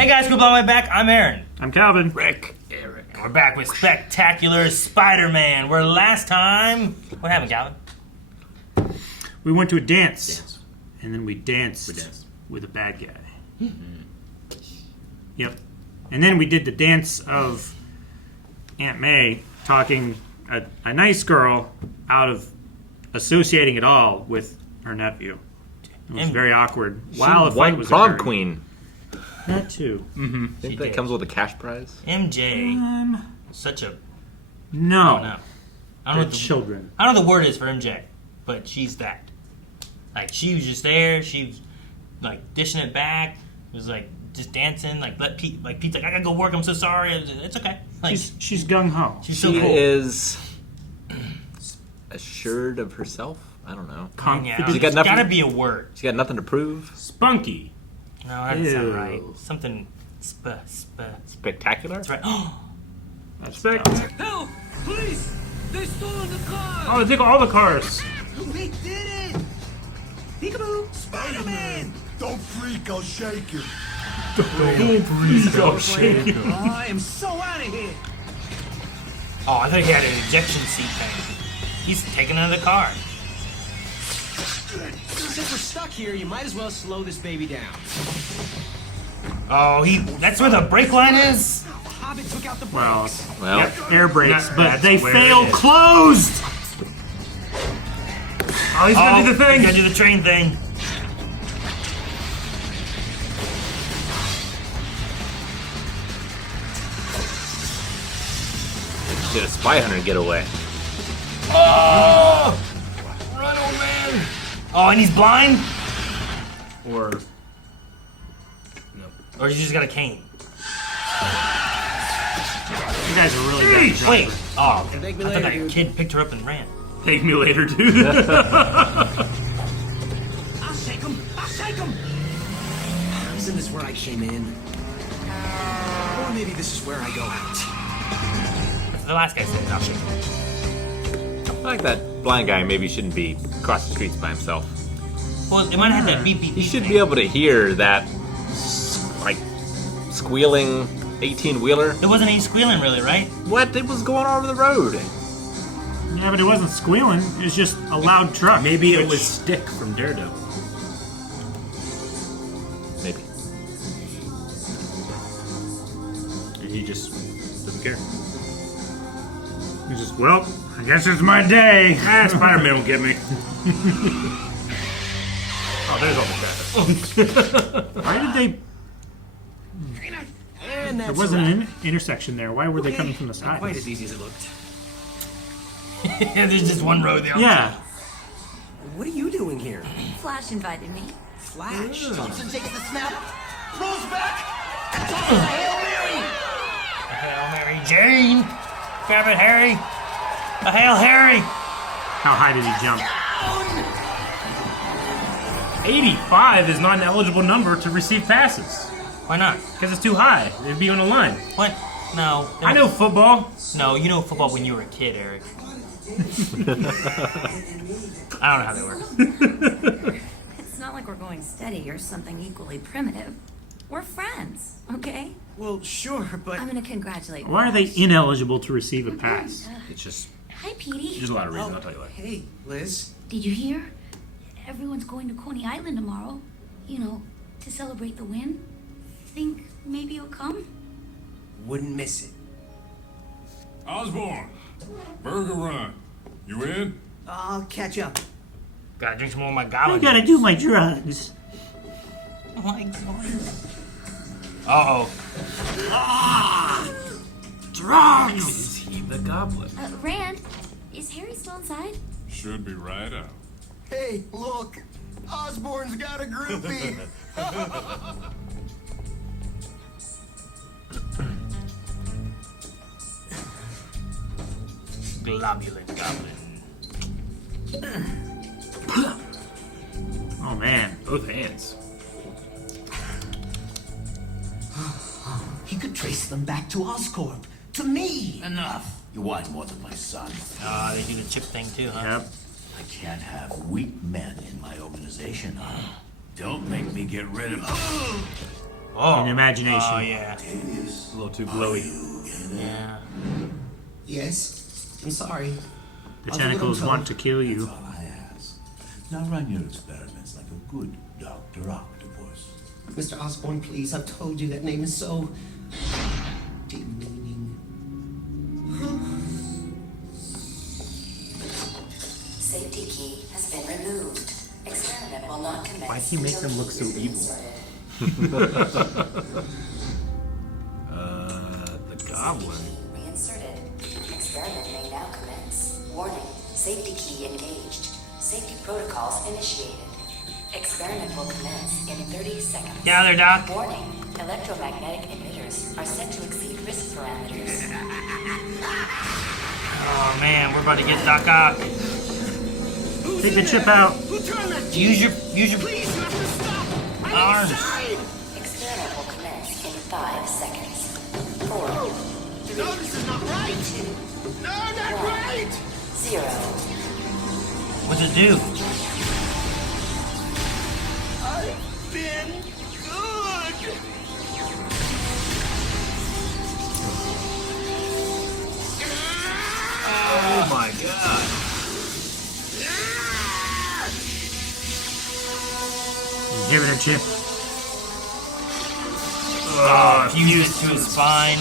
Hey guys, good on my back. I'm Aaron. I'm Calvin. Rick. Eric. And we're back with Spectacular Spider-Man. Where last time... What happened, Calvin? We went to a dance. And then we danced with a bad guy. Yep. And then we did the dance of Aunt May talking a nice girl out of associating it all with her nephew. It was very awkward. While the fight was prom occurring. queen. That too. I think that comes with a cash prize. MJ. Such a... No. Oh, no. I don't know They're what the, children. I don't know what the word is for MJ, but she's that. Like, she was just there. She was, like, dishing it back. It was, like, just dancing. Like, Pete's like, I gotta go work. I'm so sorry. It's okay. Like, She's gung-ho. she's so She cool. is assured of herself. I don't know. Yeah, She got there's nothing- gotta be a word. She got nothing to prove. Spunky. No, that doesn't sound Ew. right. Something... Spectacular. That's right. That's big. Help! Police! They stole the car! Oh, they took all the cars. We did it! Peekaboo! Spider-Man! Don't freak, I'll shake you. Don't shake you. Oh, I am so out of here! Oh, I thought he had an ejection seat thing. He's taking another car. Since we're stuck here, you might as well slow this baby down. Oh, that's where the brake line is? The Hobbit took out the Well, brakes. Well, air brakes, but That's they where fail it is. closed. Oh, he's gonna do the thing. He's gonna do the train thing. did a spy hunter get away? Oh! Run, old man. Oh, and he's blind? Or Or he's just got a cane? you guys are really bad at Wait. jumping. Oh, Take me I thought later, that dude. kid picked her up and ran. Take me later, dude. I'll shake him! I'll shake him! Isn't this where I came in? Or maybe this is where I go out. That's the last guy said, I'll shake him. I like that blind guy maybe shouldn't be across the streets by himself. Well, it might have had that beep beep He beep should thing. be able to hear that, like, squealing 18-wheeler. There wasn't any squealing really, right? What? It was going all over the road. Yeah, but it wasn't squealing. It was just a loud truck. Maybe it was Stick from Daredevil. Maybe. And he just doesn't care. He's just, well, I guess it's my day. Ah, Spider-Man will get me. Oh, there's all the traffic. Why did they? And that's There wasn't a an wrap. intersection there. Why were they Okay, coming from the not quite as sides? easy as it looked. There's just one road there. Yeah. What are you doing here? Flash invited me. Flash. Thompson takes the snap, throws back, tosses a Hail Mary! Hail Mary Jane! Grab it, Harry! A Hail Harry! How high did he jump? 85 is not an eligible number to receive passes. Why not? Because it's too high. It'd be on the line. What? No. I know football. No, you know football when you were a kid, Eric. I don't know how that works. It's not like we're going steady or something equally primitive. We're friends, okay? Well, sure, but I'm gonna congratulate Why are they Flash. ineligible to receive a pass? It's just, Hi, Petey. there's a lot of reasons, I'll tell you later. hey, Liz. Did you hear? Everyone's going to Coney Island tomorrow. You know, to celebrate the win. Think maybe you'll come? Wouldn't miss it. Osborne, Burger Run. You in? I'll catch up. Gotta drink some more of my I goblin. gotta do my drugs. Oh my god. Uh-oh. Drugs! Is he the goblin? Rand, is Harry still inside? Should be right out. Hey, look! Osborne's got a groupie! Globulin goblin. Oh man. Both hands. He could trace them back to Oscorp. To me! Enough. You want more than my son. They do the chip thing too, huh? Yep. I can't have weak men in my organization. Don't make me get rid of Oh. in imagination. Oh, yeah. A little too glowy. Yeah. Yes, I'm sorry. The tentacles want to kill you. All I ask. Now run your experiments like a good Dr. Octopus. Mr. Osborne, please, I've told you that name is so demeaning. Safety key has been removed. Experiment will not commence. Why do you make them look so evil? The goblin. Reinserted. Experiment may now commence. Warning. Safety key engaged. Safety protocols initiated. Experiment will commence in 30 seconds. Get out of there, Doc. Warning. Electromagnetic emitters are set to exceed risk parameters. Oh, man, we're about to get Doc Ock. Take the chip out. Use your arms. Experiment will commence in 5 seconds. 4, 3, No, this is not right. 2, No, not 1, right. 0. What's it do? I've been good. Oh my god. Inhibitor chip. Fused to his spine.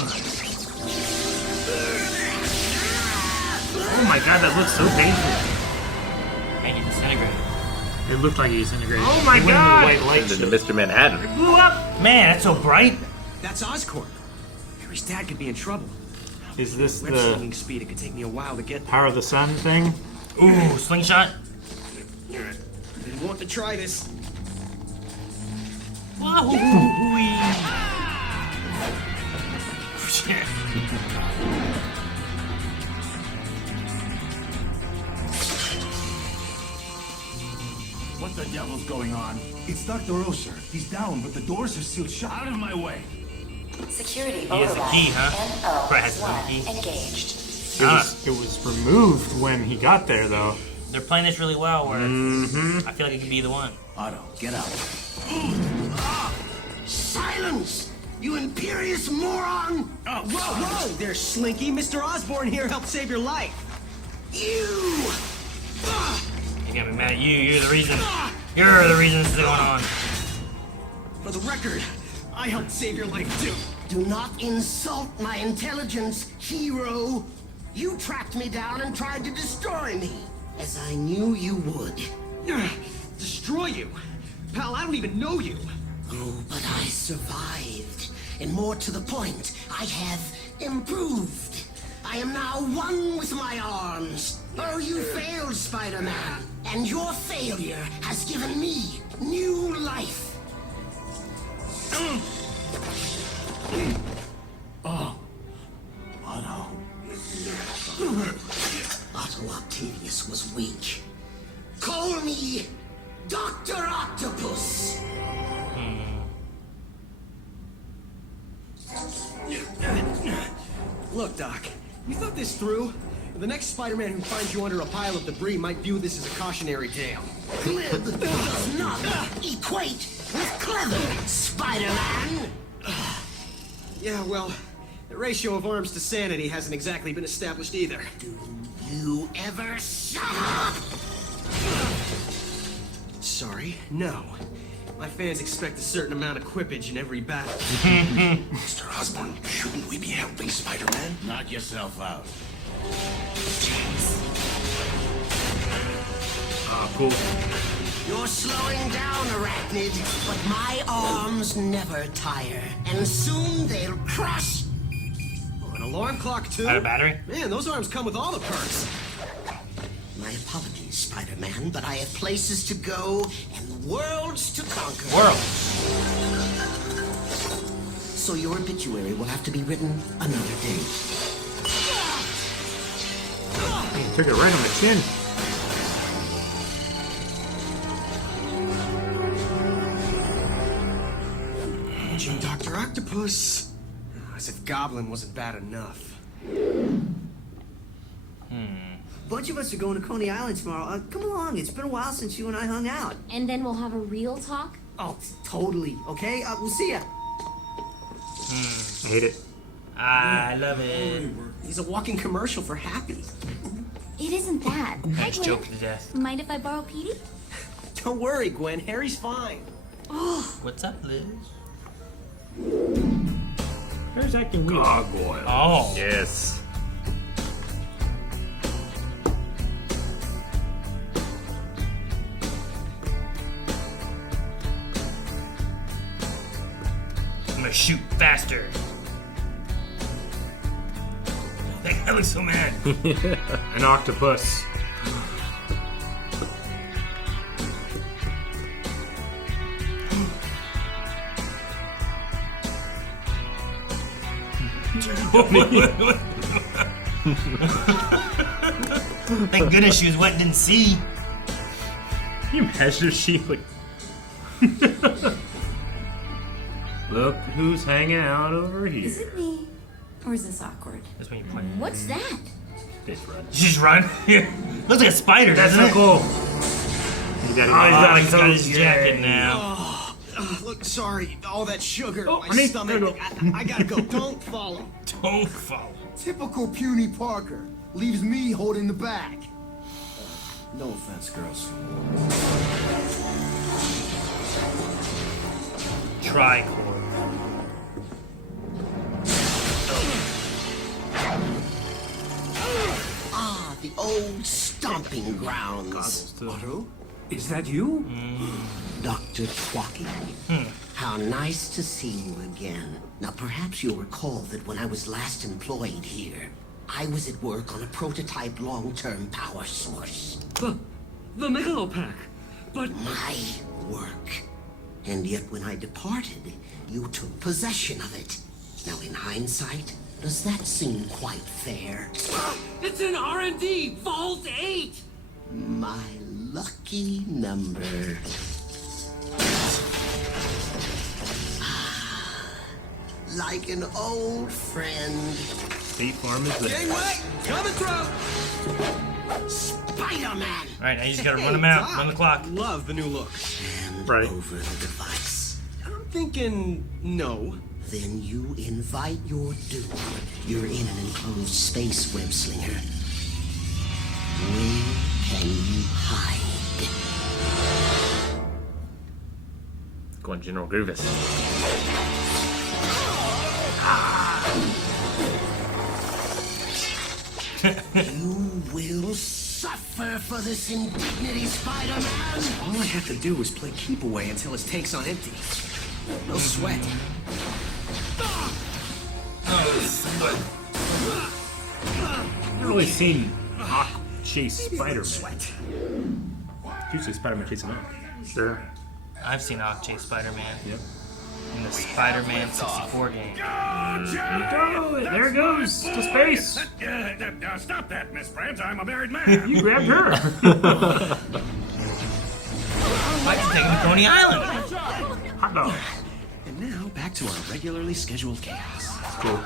Oh my god, that looks so painful. Make it disintegrate. It looked like he disintegrated. Oh my It went into God! the white light Turned shit. into Mr. Manhattan. Blew up! Man, that's so bright. That's Oscorp. Harry's dad could be in trouble. Is this Web the slinging speed. It could take me a while to get there. power of the sun thing? Ooh, slingshot. Didn't want to try this. Wahoo! Shit. What the devil's going on? It's Dr. Oser. He's down, but the doors are sealed shut. Out of my way. Security He has a key, huh? Brett has a NO1 key. engaged. It was removed when he got there, though. They're playing this really well. Where I feel like it could be the one. Otto, get out. Silence! You imperious moron! Whoa! There, Slinky. Mr. Osborne here helped save your life. You! They got me mad at you. You're the reason. You're the reason this is going on. For the record, I helped save your life too. Do not insult my intelligence, hero. You tracked me down and tried to destroy me, as I knew you would. Destroy you? Pal, I don't even know you. Oh, but I survived. And more to the point, I have improved. I am now one with my arms. Oh, you failed, Spider-Man. And your failure has given me new life. Otto. Otto Octavius was weak. Call me Dr. Octopus. Look, Doc, you thought this through? The next Spider-Man who finds you under a pile of debris might view this as a cautionary tale. Glib does not equate with clever, Spider-Man. Yeah, well, the ratio of arms to sanity hasn't exactly been established either. Do you ever shut up? Sorry, no. My fans expect a certain amount of quippage in every battle. Mr. Osborn, shouldn't we be helping Spider-Man? Knock yourself out. Oh, cool. You're slowing down, Arachnid, but my arms never tire, and soon they'll crush. Oh, an alarm clock, too? Out of battery? Man, those arms come with all the perks. My apologies, Spider-Man, but I have places to go and worlds to conquer. World. So your obituary will have to be written another day. He took it right on the chin. Aging Dr. Octopus. As if Goblin wasn't bad enough. Bunch of us are going to Coney Island tomorrow. Come along. It's been a while since you and I hung out. And then we'll have a real talk? Oh, totally. Okay? We'll see ya. I hate it. I love it. He's a walking commercial for Happy. It isn't that. Hi, Nice Gwen. joke to death. Mind if I borrow Petey? Don't worry, Gwen. Harry's fine. What's up, Liz? Who's acting weird? Gargoyle. Oh. Yes. I'm gonna shoot faster. That guy looks so mad. An octopus. Thank goodness she was wet and didn't see. Can you imagine if she like? Look who's hanging out over Is here. it me? Or is this awkward? That's when you play. What's that? Bitch, run. She's run. Yeah. Looks like a spider, That's doesn't so it? cool. He's got Oh, his he's got his jacket now. Look, sorry. All that sugar. Oh, my honey, stomach. there you I gotta go. Don't follow. Don't follow. Typical puny Parker. Leaves me holding the bag. No offense, girls. Tricord. Ah, the old stomping grounds. Otto? Is that you? Dr. Twacky. How nice to see you again. Now, perhaps you'll recall that when I was last employed here, I was at work on a prototype long-term power source. The Megalopack. But My work. And yet when I departed, you took possession of it. Now, in hindsight, does that seem quite fair? it's an R&D Vault 8. My lucky number. Like an old friend. State Farm is there. Gangway, coming through. Spider-Man! Alright, now you just gotta run him out. Doc. Run the clock. Love the new look. Hand Right. over the device. I'm thinking no. Then you invite your doom. You're in an enclosed space, web slinger. Where can you hide? Going General Grievous. You will suffer for this indignity, Spider-Man! All I have to do is play keep away until his tank's on empty. No sweat. I've never really seen Hawk chase Spider-Man. Sweat. Usually Spider-Man chasing Hawk. Sure. I've seen Hawk chase Spider-Man. Yep. In the Spider-Man 64 game. Oh, there it goes to space. Stop that, Miss Brandt. I'm a married man. You grabbed her. Why'd you take him to Coney Island? Hot dog. And now back to our regularly scheduled chaos. Cool.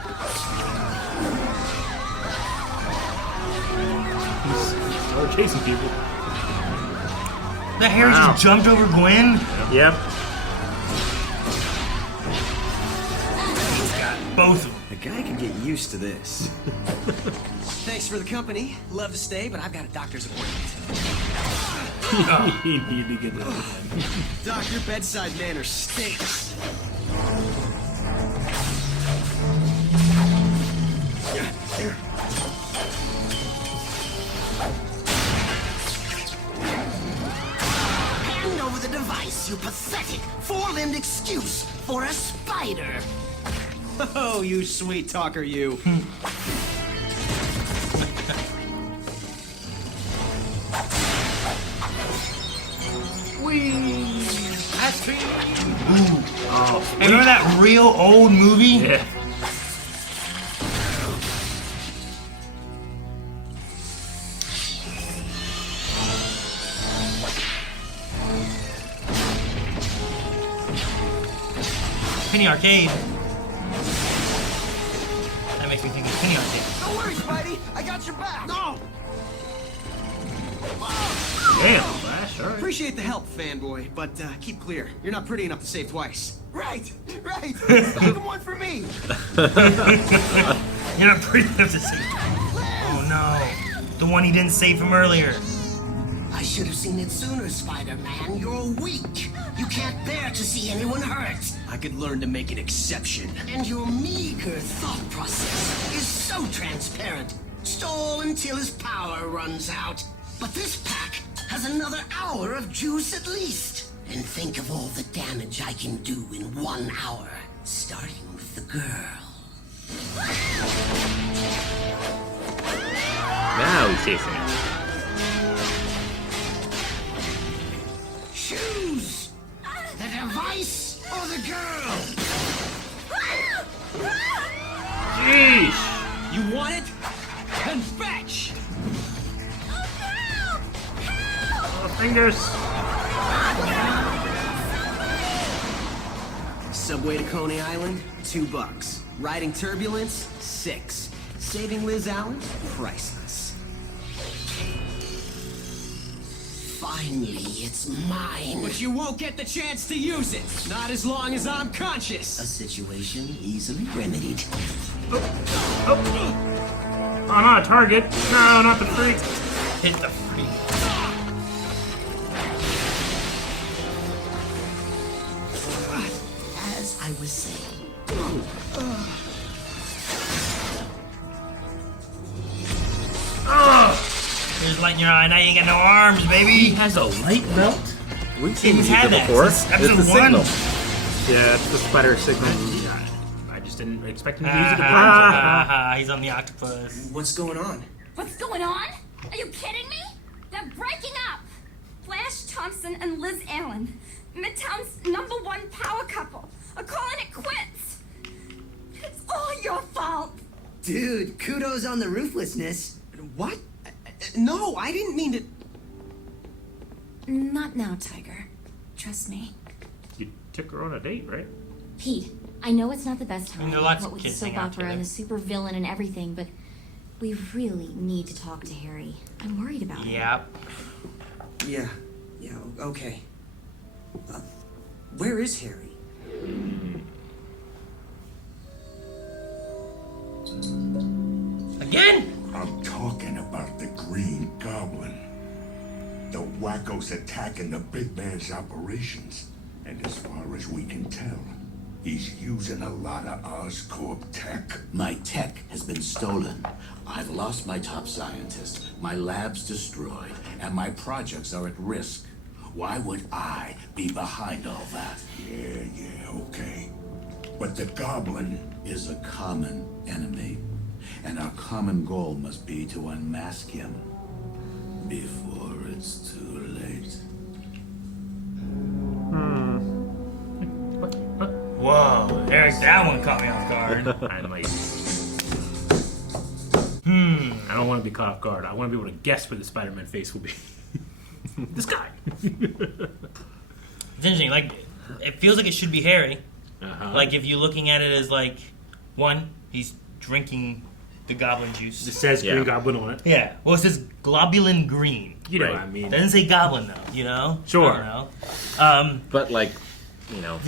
Started chasing people. That Harry just jumped over Gwen? Yep. He's got both of them. The guy can get used to this. Thanks for the company. Love to stay, but I've got a doctor's appointment. He needed to get that. Doc, your bedside manner stinks. Hand over the device, you pathetic, four-limbed excuse for a spider! Oh, you sweet talker, you. Hey, remember that real old movie? Yeah. Penny Arcade. That makes me think of Penny Arcade. Don't worry, Spidey. I got your back. No. Damn, Flash. All right. Appreciate the help, fanboy, but keep clear. You're not pretty enough to save twice. Right, right. Leave one for me. You're not pretty enough to save. Oh no, the one he didn't save from earlier. I should have seen it sooner, Spider-Man. You're weak. You can't bear to see anyone hurt. I could learn to make an exception. And your meager thought process is so transparent. Stall until his power runs out. But this pack has another hour of juice at least. And think of all the damage I can do in 1 hour. Starting with the girl. Now he's chasing it. Choose! The device or the girl? Sheesh! You want it? Then fetch! Fingers. Subway to Coney Island, $2. Riding turbulence, $6. Saving Liz Allen, priceless. Finally, it's mine. But you won't get the chance to use it. Not as long as I'm conscious. A situation easily remedied. Oh, not a target. No, not the freak. Hit the freak. As I was saying. There's light in your eye. Now you ain't got no arms, baby. He has a light belt? We've seen He's these had that before. since It's episode the 1. signal. Yeah, it's the spider signal. Yeah, I just didn't expect him to use it to burn He's on the octopus. What's going on? What's going on? Are you kidding me? They're breaking up! Flash Thompson and Liz Allen, Midtown's #1 power couple, are calling it quits. It's all your fault. Dude, kudos on the ruthlessness. What? No, I didn't mean to... Not now, Tiger. Trust me. You took her on a date, right? Pete, I know it's not the best I time, mean, there are lots what of with the kids soap hang out opera and the super villain and everything, but we really need to talk to Harry. I'm worried about him. Yep. Yeah, okay. Where is Harry? Again? I'm talking about the Green Goblin. The wacko's attacking the big man's operations. And as far as we can tell, he's using a lot of Oscorp tech. My tech has been stolen. I've lost my top scientist, my lab's destroyed, and my projects are at risk. Why would I be behind all that? Yeah, okay. But the Goblin is a common enemy, and our common goal must be to unmask him before it's too late. Whoa, Eric, that one caught me off guard. I'm like, I don't want to be caught off guard. I want to be able to guess where the Spider-Man face will be. This guy. It's interesting. Like, it feels like it should be Harry. Like, if you're looking at it as like, one, he's drinking the Goblin juice. It says Green Goblin on it. Yeah. Well, it says globulin green. You know what I mean. It doesn't say Goblin though. You know. Sure. I don't know. But like, you know,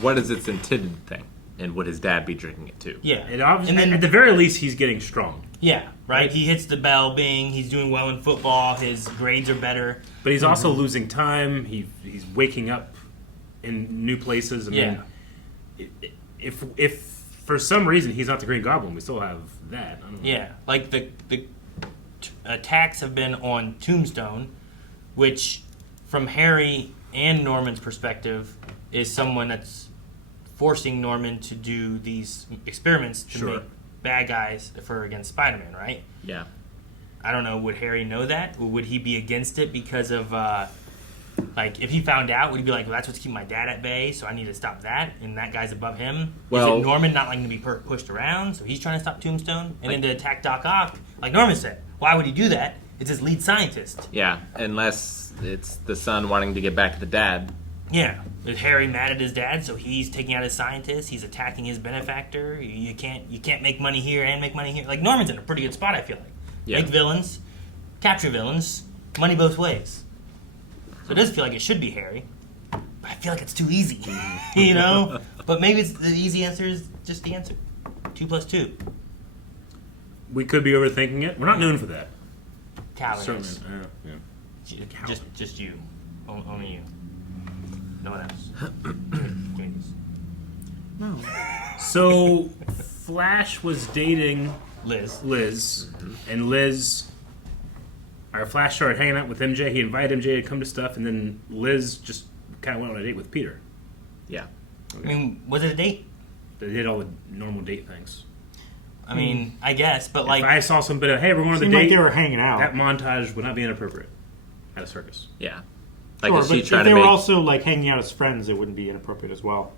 what is its intended thing, and would his dad be drinking it too? Yeah. And then at the very least, he's getting strong. Yeah, right? He hits the bell, bing, he's doing well in football, his grades are better. But he's also losing time. He's waking up in new places. I mean, if for some reason he's not the Green Goblin, we still have that. I don't know. Yeah, like the attacks have been on Tombstone, which from Harry and Norman's perspective is someone that's forcing Norman to do these experiments to make bad guys for against Spider-Man, right? Yeah. I don't know, would Harry know that? Or would he be against it because of, like, if he found out, would he be like, well, that's what's keeping my dad at bay, so I need to stop that, and that guy's above him? Well, is it Norman not liking to be pushed around, so he's trying to stop Tombstone? And then to attack Doc Ock, like Norman said, why would he do that? It's his lead scientist. Yeah, unless it's the son wanting to get back at the dad. Yeah. Is Harry mad at his dad, so he's taking out his scientist, he's attacking his benefactor, you can't make money here and make money here. Like, Norman's in a pretty good spot, I feel like. Yeah. Make villains, capture villains, money both ways. So it does feel like it should be Harry, but I feel like it's too easy, you know? But maybe it's the easy answer is just the answer. 2 plus 2. We could be overthinking it. We're not known for that. Calvin is. Certainly, yeah. Just you. Only you. No one else. Give me these. No. So, Flash was dating Liz. And Liz... Our Flash started hanging out with MJ. He invited MJ to come to stuff, and then Liz just kind of went on a date with Peter. Yeah. I mean, was it a date? They did all the normal date things. I mean, I guess, but like... If I saw some bit of, hey, we're going on the Seemed date... like they were hanging out. That montage would not be inappropriate at a circus. Yeah. Like, Sure, if but she if tried they to were make... also like hanging out as friends, it wouldn't be inappropriate as well.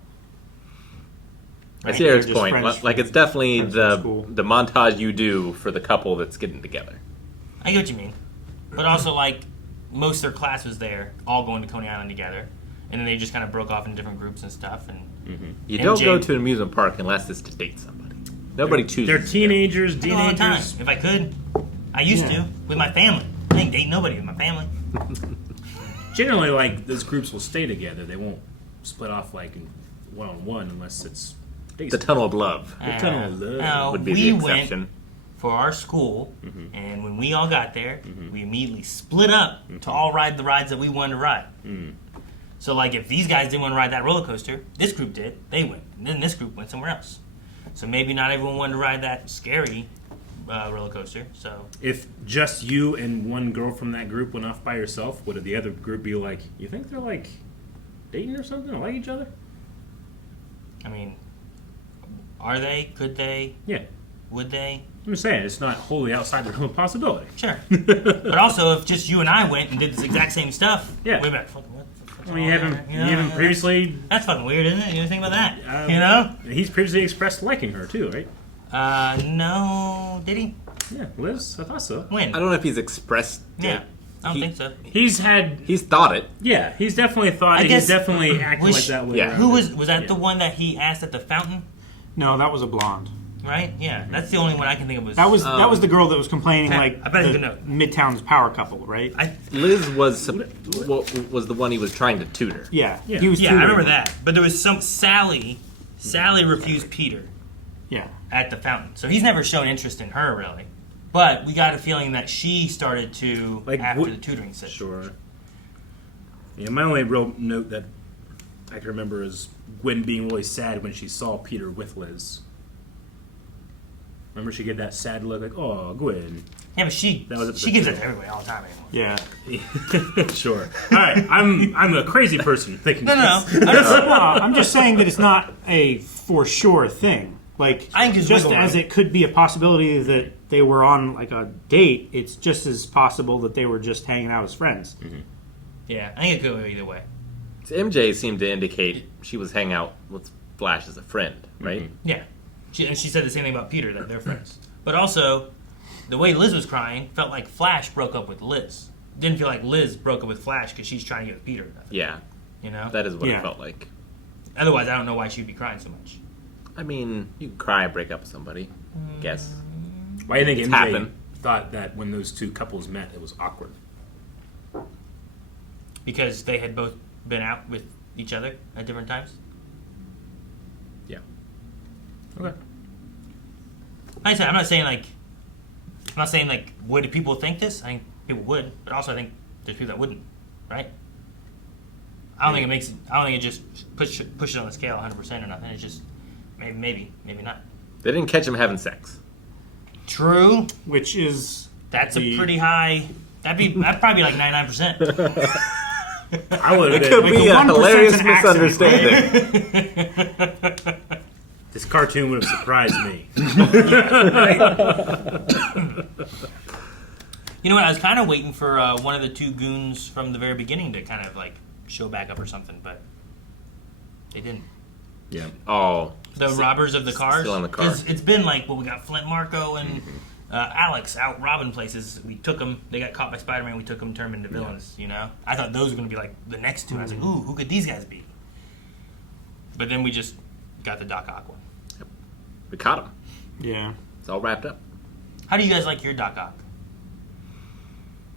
I see Eric's Just point. friends Like, it's definitely friends from school. the montage you do for the couple that's getting together. I get what you mean. But also, like, most of their class was there, all going to Coney Island together. And then they just kind of broke off in different groups and stuff. And You don't go to an amusement park unless it's to date somebody. Nobody chooses. They're teenagers, I go all the time. teenagers. If I could. I used to. With my family. I ain't date nobody with my family. Generally, like, those groups will stay together. They won't split off, like, one-on-one unless it's dates. The tunnel of love. The tunnel of love. would be we the exception. went for our school, and when we all got there, we immediately split up to all ride the rides that we wanted to ride. So, like, if these guys didn't want to ride that roller coaster, this group did. They went. And then this group went somewhere else. So maybe not everyone wanted to ride that scary roller coaster. So If just you and one girl from that group went off by yourself, would the other group be like, you think they're, like, dating or something or like each other? I mean, are they? Could they? Yeah. Would they? I'm just saying, it's not wholly outside the realm of possibility. Sure. But also, if just you and I went and did this exact same stuff, Yeah. we'd be like, "Fuck, what's Well, you all haven't, there?" you haven't previously... That's fucking weird, isn't it? You think about that? You know? He's previously expressed liking her, too, right? No. Did he? Yeah, Liz, I thought so. When? I don't know if he's expressed Yeah. it. I don't think so. He's thought it. Yeah, he's definitely thought it. He's definitely acted like that way. Who was that the one that he asked at the fountain? No, that was a blonde. Right? Yeah. That's the only one I can think of. That was the girl that was complaining, I like bet I the could know. Midtown's power couple, right? Liz was the one he was trying to tutor. Yeah. He was I remember that. But there was some Sally refused Peter. Yeah. At the fountain. So he's never shown interest in her, really. But we got a feeling that she started to after the tutoring session. Sure. Yeah, my only real note that I can remember is Gwen being really sad when she saw Peter with Liz. Remember, she gave that sad look, like, "Oh, Gwen." Yeah, but she gives that to everybody all the time anymore. Yeah. Sure. All right, I'm a crazy person thinking. No. this. I'm just saying that it's not a for sure thing. Like, I think just as it could be a possibility that they were on like a date, it's just as possible that they were just hanging out as friends. Yeah, I think it could go either way. So MJ seemed to indicate she was hanging out with Flash as a friend, right? Yeah. And she said the same thing about Peter, that they're friends. But also, the way Liz was crying felt like Flash broke up with Liz. Didn't feel like Liz broke up with Flash because she's trying to get with Peter. Yeah. You know? That is what it felt like. Otherwise, I don't know why she'd be crying so much. I mean, you can cry and break up with somebody. Guess. Why do you think It's MJ happened. thought that when those two couples met, it was awkward? Because they had both been out with each other at different times? Yeah. Okay. Like I said, I'm not saying like, would people think this? I think people would, but also I think there's people that wouldn't, right? I don't think it just push it on the scale 100% or nothing. It's just maybe not. They didn't catch him having sex. True. Which is That's a pretty high. That'd probably be like 99%. I would have It been. could be a 1% hilarious an accident, misunderstanding. This cartoon would have surprised me. You know what? I was kind of waiting for one of the two goons from the very beginning to kind of like show back up or something, but they didn't. Yeah. Oh. The robbers of the cars. Still in the car. 'Cause it's been like, well, we got Flint Marco and Alex out robbing places. We took them. They got caught by Spider-Man. We took them, turned them into villains. You know, I thought those were going to be like the next two. I was like, ooh, who could these guys be? But then we just got the Doc Ock one. We caught him. Yeah. It's all wrapped up. How do you guys like your Doc Ock?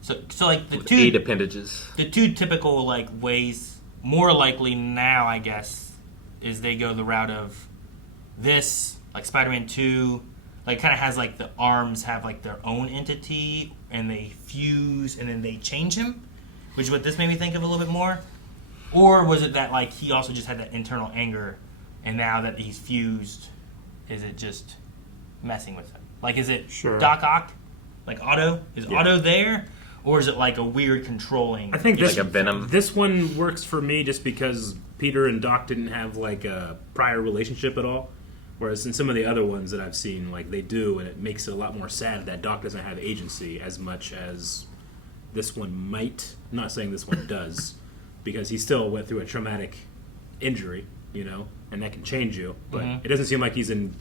So like the With two 8 appendages. The two typical like ways, more likely now, I guess, is they go the route of this like Spider-Man 2, like kind of has like the arms have like their own entity and they fuse and then they change him, which is what this made me think of a little bit more. Or was it that like he also just had that internal anger, and now that he's fused, is it just messing with him? Like, is it Doc Ock, like Otto? Is Otto there, or is it like a weird controlling? I think this, like a Venom. This one works for me just because Peter and Doc didn't have like a prior relationship at all, whereas in some of the other ones that I've seen, like they do, and it makes it a lot more sad that Doc doesn't have agency as much as this one might. I'm not saying this one does. Because he still went through a traumatic injury, you know, and that can change you. But it doesn't seem like he's in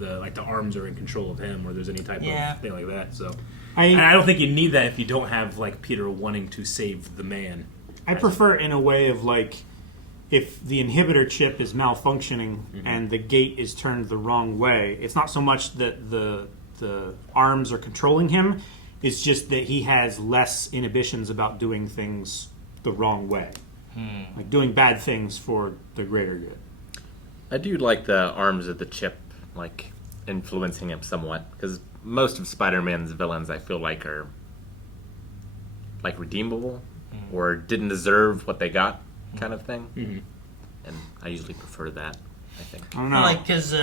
the arms are in control of him, or there's any type of thing like that. So, and I don't think you need that if you don't have like Peter wanting to save the man. I prefer in a way of like if the inhibitor chip is malfunctioning and the gate is turned the wrong way. It's not so much that the arms are controlling him; it's just that he has less inhibitions about doing things the wrong way. Like doing bad things for the greater good. I do like the arms of the chip, like, influencing him somewhat, because most of Spider-Man's villains, I feel like, are, like, redeemable, or didn't deserve what they got, kind of thing. And I usually prefer that, I think. I don't know. Like, because...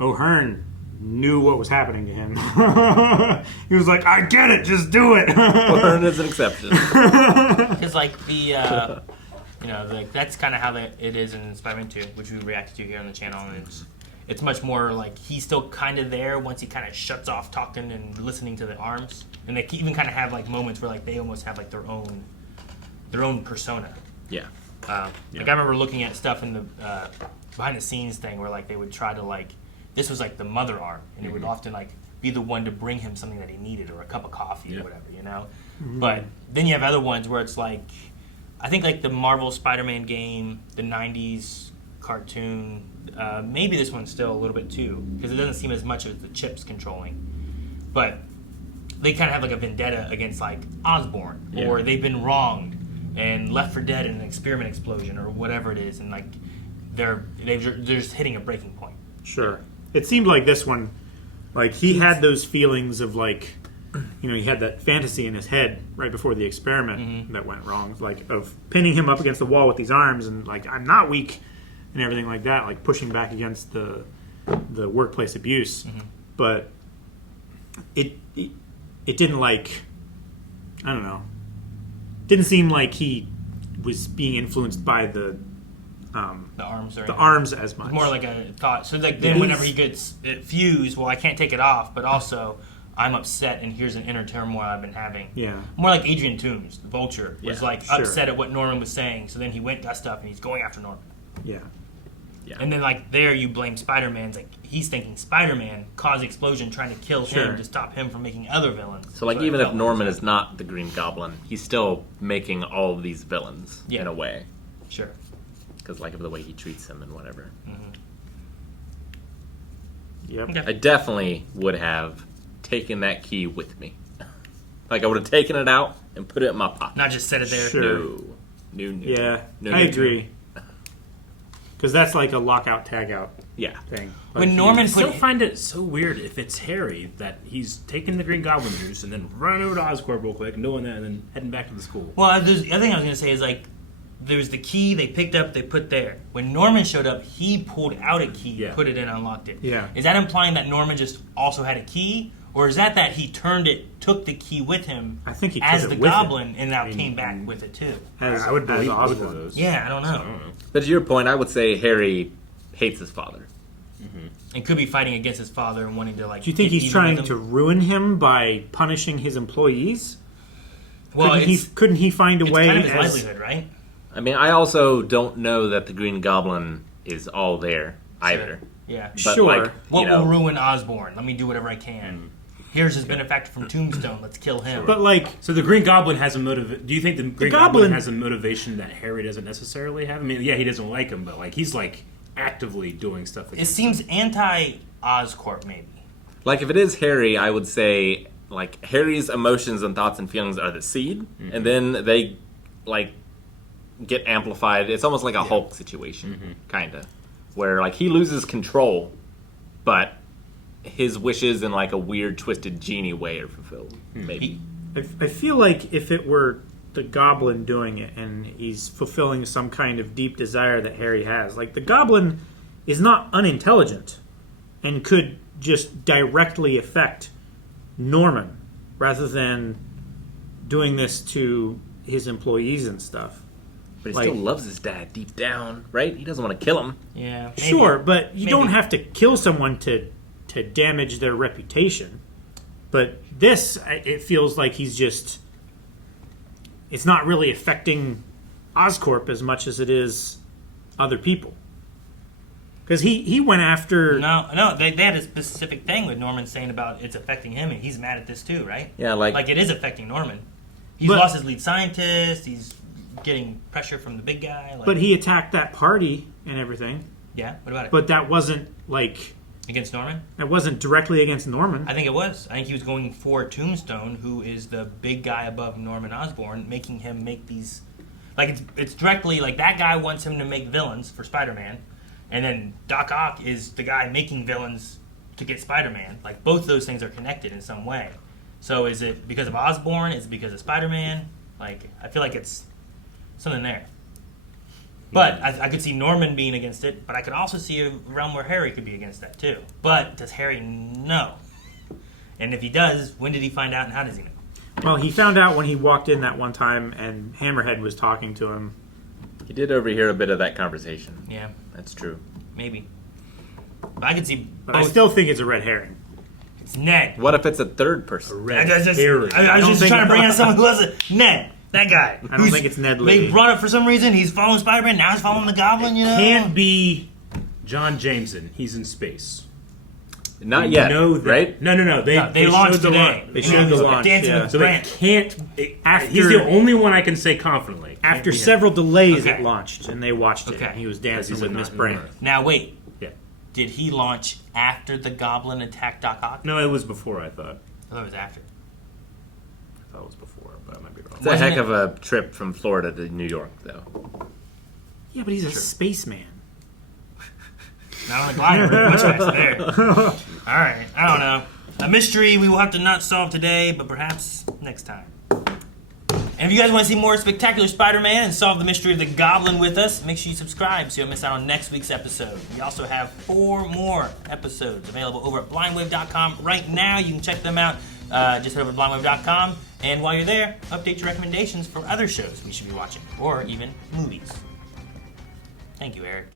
O'Hearn knew what was happening to him. He was like, I get it, just do it. O'Hearn is an exception. Because, like, the... you know, like that's kind of how it is in Spider-Man 2, which we reacted to here on the channel, and it's much more like he's still kind of there once he kind of shuts off talking and listening to the arms, and they even kind of have like moments where like they almost have like their own persona. Yeah. Like I remember looking at stuff in the behind the scenes thing where like they would try to like this was like the mother arm, and it would often like be the one to bring him something that he needed or a cup of coffee or whatever, you know. But then you have other ones where it's like. I think like the Marvel Spider-Man game, the 90s cartoon, maybe this one's still a little bit too, because it doesn't seem as much as the chips controlling. But they kind of have like a vendetta against like Osborn, or they've been wronged and left for dead in an experiment explosion or whatever it is, and like they're just hitting a breaking point. Sure. It seemed like this one, like he had those feelings of like, you know, he had that fantasy in his head right before the experiment that went wrong, like of pinning him up against the wall with these arms and like I'm not weak and everything like that, like pushing back against the workplace abuse. But it didn't like, I don't know, didn't seem like he was being influenced by the arms as much. More like a thought. So like then whenever he gets it fused, well I can't take it off, but also I'm upset, and here's an inner turmoil I've been having. Yeah. More like Adrian Toomes, the Vulture, was upset at what Norman was saying, so then he went dust up, and he's going after Norman. Yeah. And then, like, there you blame Spider-Man's, like, he's thinking Spider-Man caused the explosion trying to kill him to stop him from making other villains. So, like, even if Norman is not the Green Goblin, he's still making all of these villains, in a way. Sure. Because, like, of the way he treats them and whatever. Yep. Okay. I definitely would have taken that key with me. Like I would have taken it out and put it in my pocket. Not just set it there. Sure. No. Yeah, I agree. Because that's like a lockout tagout. Thing. Like When Norman I still find it so weird if it's Harry that he's taking the Green Goblin juice and then running over to Oscorp real quick and doing that and then heading back to the school. Well, the other thing I was going to say is like there's the key they picked up, they put there. When Norman showed up, he pulled out a key, put it in, unlocked it. Yeah. Is that implying that Norman just also had a key? Or is that he turned it, took the key with him I think he as took the it with Goblin him. and now came back with it too? I would believe both of those. Yeah, I don't know. But to your point, I would say Harry hates his father. And could be fighting against his father and wanting to like. Do you think he's trying to ruin him by punishing his employees? Well, couldn't he find a way? Kind of his livelihood, right? I mean, I also don't know that the Green Goblin is all there either. Yeah, but like, what will ruin Osborn? Let me do whatever I can. Here's his benefactor from Tombstone. Let's kill him. But like, so the Green Goblin has a motive. Do you think the Green Goblin has a motivation that Harry doesn't necessarily have? I mean, yeah, he doesn't like him, but like he's like actively doing stuff. It seems anti-Oscorp, maybe. Like if it is Harry, I would say like Harry's emotions and thoughts and feelings are the seed, and then they like get amplified. It's almost like a Hulk situation, kind of, where like he loses control but his wishes in like a weird, twisted genie way are fulfilled. Maybe. I feel like if it were the Goblin doing it and he's fulfilling some kind of deep desire that Harry has, like the Goblin is not unintelligent and could just directly affect Norman rather than doing this to his employees and stuff. But he still loves his dad deep down, right? He doesn't want to kill him. Yeah. Maybe. Sure, but you don't have to kill someone to damage their reputation. But this, it feels like he's just... It's not really affecting Oscorp as much as it is other people. Because he went after... No, they had a specific thing with Norman saying about it's affecting him, and he's mad at this too, right? Yeah, like it is affecting Norman. He's lost his lead scientist, he's getting pressure from the big guy. But he attacked that party and everything. Yeah, what about it? But that wasn't, like... Against Norman? It wasn't directly against Norman. I think it was. I think he was going for Tombstone, who is the big guy above Norman Osborn, making him make these... Like, it's directly, like, that guy wants him to make villains for Spider-Man, and then Doc Ock is the guy making villains to get Spider-Man. Like, both those things are connected in some way. So is it because of Osborn? Is it because of Spider-Man? Like, I feel like it's something there. But I could see Norman being against it, but I could also see a realm where Harry could be against that too. But does Harry know? And if he does, when did he find out and how does he know? Well, he found out when he walked in that one time and Hammerhead was talking to him. He did overhear a bit of that conversation. Yeah. That's true. Maybe. But I could see But I still think it's a red herring. It's Ned. What if it's a third person? I was just trying to bring in someone who wasn't Ned. That guy. I don't think it's Ned Lee. They brought it for some reason. He's following Spider-Man. Now he's following the Goblin, you know? Can't be John Jameson. He's in space. Not yet, right? No. They launched showed the today. launch. They showed the launch, yeah. So they can't... He's the only one I can say confidently. After several delays, it launched, and they watched it. And he was dancing with Miss Brain. Now, wait. Yeah. Did he launch after the Goblin attacked Doc Ock? No, it was before, I thought. I thought it was after. I thought it was before, but I might be wrong. It's a heck of a trip from Florida to New York, though. Yeah, but he's a spaceman. Not on the glider, very much faster there. All right, I don't know. A mystery we will have to not solve today, but perhaps next time. And if you guys want to see more Spectacular Spider-Man and solve the mystery of the Goblin with us, make sure you subscribe so you don't miss out on next week's episode. We also have 4 more episodes available over at blindwave.com right now. You can check them out. Just head over to blindwave.com, and while you're there, update your recommendations for other shows we should be watching, or even movies. Thank you, Eric.